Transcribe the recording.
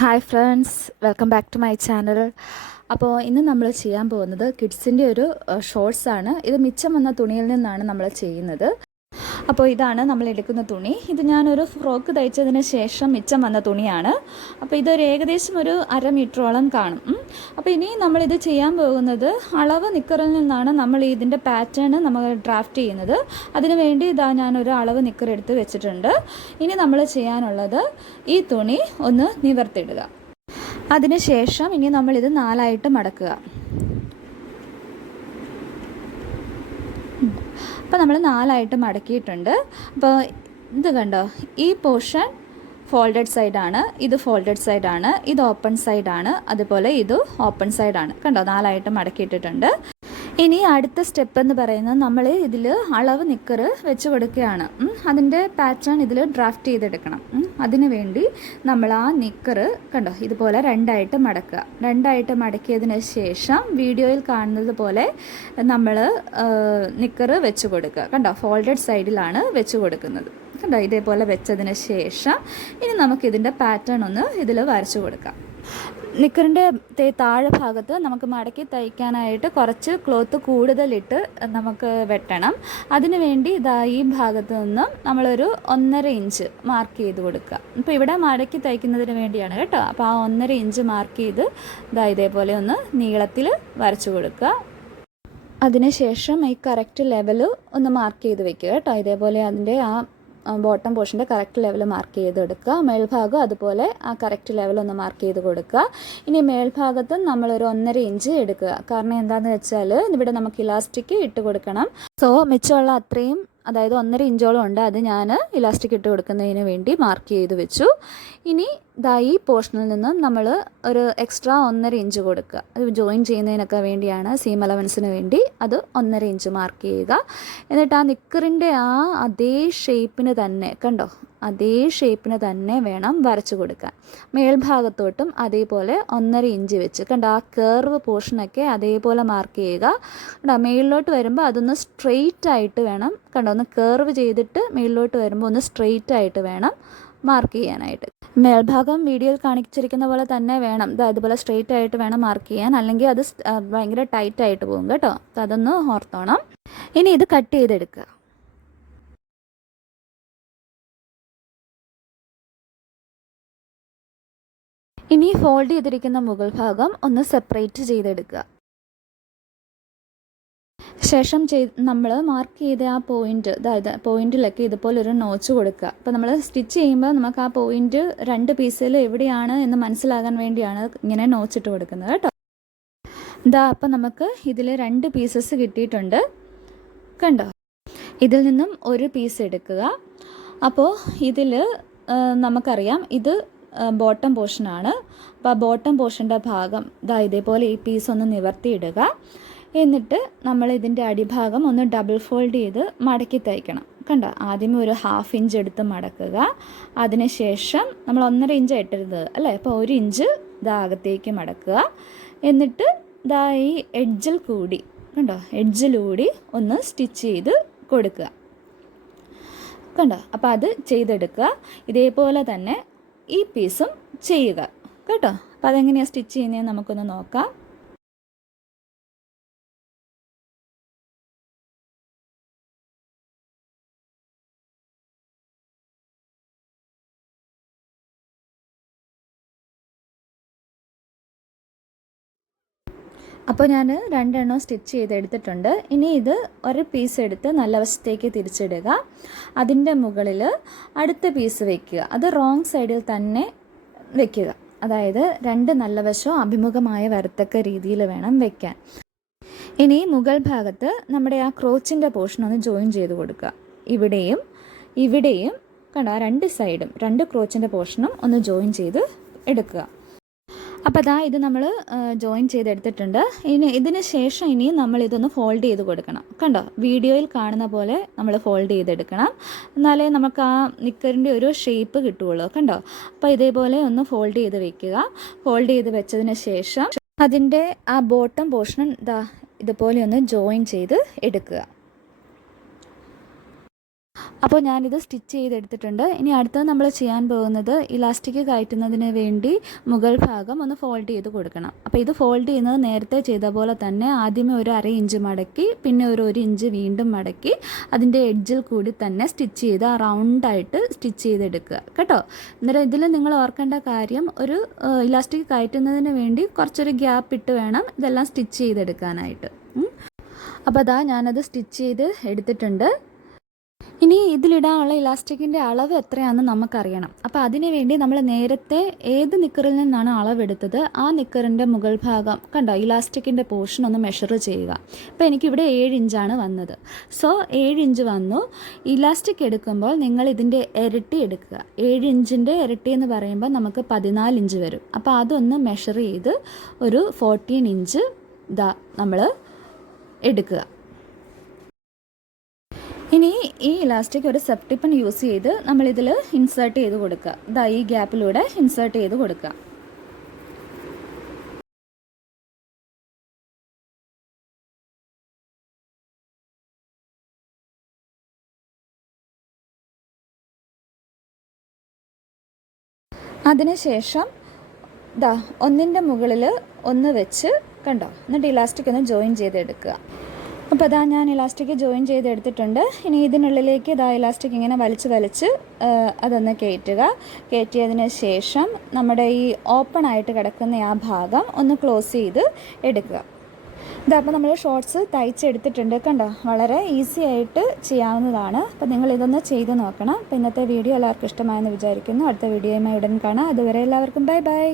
Hi friends, welcome back to my channel. അപ്പോൾ ഇന്ന് നമ്മൾ ചെയ്യാൻ പോകുന്നത് കിഡ്സിൻ്റെ ഒരു ഷോർട്സാണ്. ഇത് മിച്ചം വന്ന തുണിയിൽ നിന്നാണ് നമ്മൾ ചെയ്യുന്നത്. അപ്പോൾ ഇതാണ് നമ്മൾ എടുക്കുന്ന തുണി. ഇത് ഞാനൊരു ഫ്രോക്ക് തയ്ച്ചതിന് ശേഷം മിച്ചം വന്ന തുണിയാണ്. അപ്പോൾ ഇതൊരു ഏകദേശം ഒരു 1/2 മീറ്ററോളം കാണും. അപ്പോൾ ഇനി നമ്മളിത് ചെയ്യാൻ പോകുന്നത് അളവ് നിക്കറിൽ നിന്നാണ് നമ്മൾ ഇതിൻ്റെ പാറ്റേൺ നമ്മൾ ഡ്രാഫ്റ്റ് ചെയ്യുന്നത്. അതിനു വേണ്ടി ഇതാ ഞാനൊരു അളവ് നിക്കർ എടുത്ത് വെച്ചിട്ടുണ്ട്. ഇനി നമ്മൾ ചെയ്യാനുള്ളത് ഈ തുണി ഒന്ന് നിവർത്തിടുക. അതിനുശേഷം ഇനി നമ്മളിത് 4ആയിട്ട് മടക്കുക. അപ്പോൾ നമ്മൾ 4ആയിട്ട് മടക്കിയിട്ടുണ്ട്. അപ്പോൾ ഇത് കണ്ടോ, ഈ പോർഷൻ ഫോൾഡഡ് സൈഡാണ്, ഇത് ഫോൾഡഡ് സൈഡാണ്, ഇത് ഓപ്പൺ സൈഡാണ്, അതുപോലെ ഇത് ഓപ്പൺ സൈഡാണ്. കണ്ടോ, 4ആയിട്ട് മടക്കിയിട്ടിട്ടുണ്ട്. ഇനി അടുത്ത സ്റ്റെപ്പ് എന്ന് പറയുന്നത് നമ്മൾ ഇതിൽ അളവ് നിക്കർ വെച്ച് കൊടുക്കുകയാണ്. അതിൻ്റെ പാറ്റേൺ ഇതിൽ ഡ്രാഫ്റ്റ് ചെയ്തെടുക്കണം. അതിനു വേണ്ടി നമ്മൾ ആ നിക്കർ കണ്ടോ ഇതുപോലെ 2ആയിട്ട് മടക്കുക. 2ആയിട്ട് മടക്കിയതിന് ശേഷം വീഡിയോയിൽ കാണുന്നത് പോലെ നമ്മൾ നിക്കർ വെച്ച് കൊടുക്കുക. കണ്ടോ, ഫോൾഡഡ് സൈഡിലാണ് വെച്ച് കൊടുക്കുന്നത്. കണ്ടോ, ഇതേപോലെ വെച്ചതിന് ശേഷം ഇനി നമുക്കിതിൻ്റെ പാറ്റേൺ ഒന്ന് ഇതിൽ വരച്ചു കൊടുക്കാം. നിക്കറിൻ്റെ താഴെ ഭാഗത്ത് നമുക്ക് മടക്കി തയ്ക്കാനായിട്ട് കുറച്ച് ക്ലോത്ത് കൂടുതലിട്ട് നമുക്ക് വെട്ടണം. അതിനു വേണ്ടി ഇതാ ഈ ഭാഗത്ത് നിന്നും നമ്മളൊരു 1.5 ഇഞ്ച് മാർക്ക് ചെയ്ത് കൊടുക്കുക. ഇപ്പോൾ ഇവിടെ മടക്കി തയ്ക്കുന്നതിന് വേണ്ടിയാണ് കേട്ടോ. അപ്പോൾ ആ 1.5 ഇഞ്ച് മാർക്ക് ചെയ്ത് ഇതാ ഇതേപോലെ ഒന്ന് നീളത്തിൽ വരച്ചു കൊടുക്കുക. അതിനുശേഷം ഈ കറക്റ്റ് ലെവൽ ഒന്ന് മാർക്ക് ചെയ്ത് വെക്കുക കേട്ടോ. ഇതേപോലെ അതിൻ്റെ ആ ബോട്ടം പോർഷൻ്റെ കറക്റ്റ് ലെവൽ മാർക്ക് ചെയ്തെടുക്കുക. മേൽഭാഗം അതുപോലെ ആ കറക്റ്റ് ലെവൽ ഒന്ന് മാർക്ക് ചെയ്ത് കൊടുക്കുക. ഇനി മേൽഭാഗത്ത് നമ്മളൊരു 1.5 ഇഞ്ച് എടുക്കുക. കാരണം എന്താണെന്ന് വെച്ചാൽ ഇവിടെ നമുക്ക് ഇലാസ്റ്റിക് ഇട്ട് കൊടുക്കണം. സോ മിച്ചമുള്ള അത്രയും, അതായത് 1.5 ഇഞ്ചോളം ഉണ്ട്, അത് ഞാൻ ഇലാസ്റ്റിക് ഇട്ട് കൊടുക്കുന്നതിന് വേണ്ടി മാർക്ക് ചെയ്ത് വെച്ചു. ഇനി ദാ ഈ പോർഷനിൽ നിന്നും നമ്മൾ ഒരു എക്സ്ട്രാ 1.5 ഇഞ്ച് കൊടുക്കുക. അത് ജോയിൻ ചെയ്യുന്നതിനൊക്കെ വേണ്ടിയാണ്, സീം അലവൻസിന് വേണ്ടി. അത് 1.5 ഇഞ്ച് മാർക്ക് ചെയ്യുക. എന്നിട്ട് ആ നിക്കറിൻ്റെ ആ അതേ ഷേപ്പിന് തന്നെ, കണ്ടോ, അതേ ഷേപ്പിന് തന്നെ വേണം വരച്ചു കൊടുക്കാൻ. മേൽഭാഗത്തോട്ടും അതേപോലെ 1.5 ഇഞ്ച് വെച്ച് കണ്ടോ, ആ കർവ് പോർഷനൊക്കെ അതേപോലെ മാർക്ക് ചെയ്യുക. കണ്ടോ, മേളിലോട്ട് വരുമ്പോൾ അതൊന്ന് സ്ട്രെയിറ്റ് ആയിട്ട് വേണം, കണ്ടോ, ഒന്ന് കർവ് ചെയ്തിട്ട് മേളിലോട്ട് വരുമ്പോൾ ഒന്ന് സ്ട്രെയിറ്റ് ആയിട്ട് വേണം മാർക്ക് ചെയ്യാനായിട്ട്. മേൽഭാഗം വീഡിയോയിൽ കാണിച്ചിരിക്കുന്ന പോലെ തന്നെ വേണം, ഇതുപോലെ സ്ട്രെയിറ്റ് ആയിട്ട് വേണം മാർക്ക് ചെയ്യാൻ, അല്ലെങ്കിൽ അത് ഭയങ്കര ടൈറ്റ് ആയിട്ട് പോകും കേട്ടോ. അതൊന്ന് ഓർത്തോണം. ഇനി ഇത് കട്ട് ചെയ്തെടുക്കുക. ഇനി ഫോൾഡ് ചെയ്തിരിക്കുന്ന മുകൾ ഭാഗം ഒന്ന് സെപ്പറേറ്റ് ചെയ്തെടുക്കുക. ശേഷം നമ്മൾ മാർക്ക് ചെയ്ത ആ പോയിന്റ്, അതായത് പോയിന്റിലൊക്കെ ഇതുപോലെ ഒരു നോച്ച് കൊടുക്കുക. അപ്പോൾ നമ്മൾ സ്റ്റിച്ച് ചെയ്യുമ്പോൾ നമുക്ക് ആ പോയിന്റ് 2 പീസിൽ എവിടെയാണ് എന്ന് മനസ്സിലാകാൻ വേണ്ടിയാണ് ഇങ്ങനെ നോച്ചിട്ട് കൊടുക്കുന്നത് കേട്ടോ. അപ്പോൾ നമുക്ക് ഇതിൽ 2 പീസസ് കിട്ടിയിട്ടുണ്ട്. കണ്ടോ, ഇതിൽ നിന്നും ഒരു പീസ് എടുക്കുക. അപ്പോൾ ഇതിൽ നമുക്കറിയാം ഇത് ബോട്ടം പോർഷനാണ്. അപ്പോൾ ആ ബോട്ടം പോർഷൻ്റെ ഭാഗം ഇതേപോലെ ഈ പീസ് ഒന്ന് നിവർത്തിയിടുക. എന്നിട്ട് നമ്മൾ ഇതിൻ്റെ അടിഭാഗം ഒന്ന് ഡബിൾ ഫോൾഡ് ചെയ്ത് മടക്കി തയ്ക്കണം. കണ്ടോ, ആദ്യമേ ഒരു 1/2 ഇഞ്ച് എടുത്ത് മടക്കുക. അതിനുശേഷം നമ്മൾ 1.5 ഇഞ്ച് ഇട്ടിരുന്നത് അല്ലേ, അപ്പോൾ 1 ഇഞ്ച് അകത്തേക്ക് മടക്കുക. എന്നിട്ട് ഈ എഡ്ജിൽ കൂടി, കണ്ടോ, എഡ്ജിലൂടി ഒന്ന് സ്റ്റിച്ച് ചെയ്ത് കൊടുക്കുക. കണ്ടോ, അപ്പോൾ അത് ചെയ്തെടുക്കുക. ഇതേപോലെ തന്നെ ഈ പീസും ചെയ്യുക കേട്ടോ. അപ്പോൾ അതെങ്ങനെയാണ് സ്റ്റിച്ച് ചെയ്യുന്നതെന്ന് നമുക്കൊന്ന് നോക്കാം. അപ്പോൾ ഞാൻ 2 എണ്ണം സ്റ്റിച്ച് ചെയ്തെടുത്തിട്ടുണ്ട്. ഇനി ഇത് ഒരു പീസ് എടുത്ത് നല്ല വശത്തേക്ക് തിരിച്ചിടുക. അതിൻ്റെ മുകളിൽ അടുത്ത പീസ് വയ്ക്കുക. അത് റോങ് സൈഡിൽ തന്നെ വയ്ക്കുക. അതായത് 2 നല്ല വശവും അഭിമുഖമായ വരത്തക്ക രീതിയിൽ വേണം വയ്ക്കാൻ. ഇനി മുകൾ ഭാഗത്ത് നമ്മുടെ ആ ക്രോച്ചിൻ്റെ പോർഷൻ ഒന്ന് ജോയിൻ ചെയ്ത് കൊടുക്കുക. ഇവിടെയും ഇവിടെയും കണ്ടോ, 2 സൈഡും 2 ക്രോച്ചിൻ്റെ പോർഷനും ഒന്ന് ജോയിൻ ചെയ്ത് എടുക്കുക. അപ്പോൾ ഇത് നമ്മൾ ജോയിൻ ചെയ്തെടുത്തിട്ടുണ്ട്. ഇതിന് ശേഷം ഇനി നമ്മൾ ഇതൊന്ന് ഫോൾഡ് ചെയ്ത് കൊടുക്കണം. കണ്ടോ, വീഡിയോയിൽ കാണുന്ന പോലെ നമ്മൾ ഫോൾഡ് ചെയ്തെടുക്കണം. എന്നാലേ നമുക്ക് ആ നിക്കറിൻ്റെ ഒരു ഷേപ്പ് കിട്ടുകയുള്ളൂ. കണ്ടോ, അപ്പോൾ ഇതേപോലെ ഒന്ന് ഫോൾഡ് ചെയ്ത് വെക്കുക. ഫോൾഡ് ചെയ്ത് വെച്ചതിന് ശേഷം അതിൻ്റെ ആ ബോട്ടം പോർഷൻ ഇതുപോലെ ഒന്ന് ജോയിൻ ചെയ്ത് എടുക്കുക. അപ്പോൾ ഞാനിത് സ്റ്റിച്ച് ചെയ്തെടുത്തിട്ടുണ്ട്. ഇനി അടുത്തത് നമ്മൾ ചെയ്യാൻ പോകുന്നത് ഇലാസ്റ്റിക് കയറ്റുന്നതിന് വേണ്ടി മുകൾ ഭാഗം ഒന്ന് ഫോൾഡ് ചെയ്ത് കൊടുക്കണം. അപ്പോൾ ഇത് ഫോൾഡ് ചെയ്യുന്നത് നേരത്തെ ചെയ്ത പോലെ തന്നെ ആദ്യമേ ഒരു 1/2 ഇഞ്ച് മടക്കി പിന്നെ ഒരു 1 ഇഞ്ച് വീണ്ടും മടക്കി അതിൻ്റെ എഡ്ജിൽ കൂടി തന്നെ സ്റ്റിച്ച് ചെയ്ത് റൗണ്ടായിട്ട് സ്റ്റിച്ച് ചെയ്തെടുക്കുക കേട്ടോ. അന്നേരം ഇതിൽ നിങ്ങൾ ഓർക്കേണ്ട കാര്യം ഒരു ഇലാസ്റ്റിക് കയറ്റുന്നതിന് വേണ്ടി കുറച്ചൊരു ഗ്യാപ്പ് ഇട്ട് വേണം ഇതെല്ലാം സ്റ്റിച്ച് ചെയ്തെടുക്കാനായിട്ട്. അപ്പോൾ അതാ ഞാനത് സ്റ്റിച്ച് ചെയ്ത് എടുത്തിട്ടുണ്ട്. ഇനി ഇതിലിടാനുള്ള ഇലാസ്റ്റിക്കിൻ്റെ അളവ് എത്രയാണെന്ന് നമുക്കറിയണം. അപ്പോൾ അതിനു വേണ്ടി നമ്മൾ നേരത്തെ ഏത് നിക്കറിൽ നിന്നാണ് അളവെടുത്തത് ആ നിക്കറിൻ്റെ മുകൾ ഭാഗം കണ്ടോ ഇലാസ്റ്റിക്കിൻ്റെ പോർഷൻ ഒന്ന് മെഷർ ചെയ്യുക. അപ്പോൾ എനിക്കിവിടെ 7 ഇഞ്ചാണ് വന്നത്. സോ 7 ഇഞ്ച് വന്നു. ഇലാസ്റ്റിക് എടുക്കുമ്പോൾ നിങ്ങൾ ഇതിൻ്റെ ഇരട്ടി എടുക്കുക. 7 ഇഞ്ചിൻ്റെ ഇരട്ടി എന്ന് പറയുമ്പോൾ നമുക്ക് 14 ഇഞ്ച് വരും. അപ്പോൾ അതൊന്ന് മെഷർ ചെയ്ത് ഒരു 14 ഇഞ്ച് നമ്മൾ എടുക്കുക. ഇനി ഈ ഇലാസ്റ്റിക് ഒരു സെപ്റ്റിപ്പൺ യൂസ് ചെയ്ത് നമ്മളിതിൽ ഇൻസേർട്ട് ചെയ്ത് കൊടുക്കുക. ഈ ഗ്യാപ്പിലൂടെ ഇൻസേർട്ട് ചെയ്ത് കൊടുക്കുക. അതിനുശേഷം ഒന്നിൻ്റെ മുകളിൽ ഒന്ന് വെച്ച് കണ്ടോ എന്നിട്ട് ഇലാസ്റ്റിക് ഒന്ന് ജോയിൻ ചെയ്തെടുക്കുക. അപ്പോൾ അതാ ഞാൻ ഇലാസ്റ്റിക് ജോയിൻ ചെയ്തെടുത്തിട്ടുണ്ട്. ഇനി ഇതിനുള്ളിലേക്ക് ഇലാസ്റ്റിക് ഇങ്ങനെ വലിച്ച് അതൊന്ന് കയറ്റിയതിന് ശേഷം നമ്മുടെ ഈ ഓപ്പൺ ആയിട്ട് കിടക്കുന്ന ആ ഭാഗം ഒന്ന് ക്ലോസ് ചെയ്ത് എടുക്കുക. അപ്പോൾ നമ്മൾ ഷോർട്ട്സ് തയ്ച്ചെടുത്തിട്ടുണ്ട് കണ്ടോ. വളരെ ഈസി ആയിട്ട് ചെയ്യാവുന്നതാണ്. അപ്പോൾ നിങ്ങൾ ഇതൊന്ന് ചെയ്ത് നോക്കണം. അപ്പോൾ ഇന്നത്തെ വീഡിയോ എല്ലാവർക്കും ഇഷ്ടമായെന്ന് വിചാരിക്കുന്നു. അടുത്ത വീഡിയോയുമായി ഉടൻ കാണാം. അതുവരെ എല്ലാവർക്കും ബൈ ബൈ.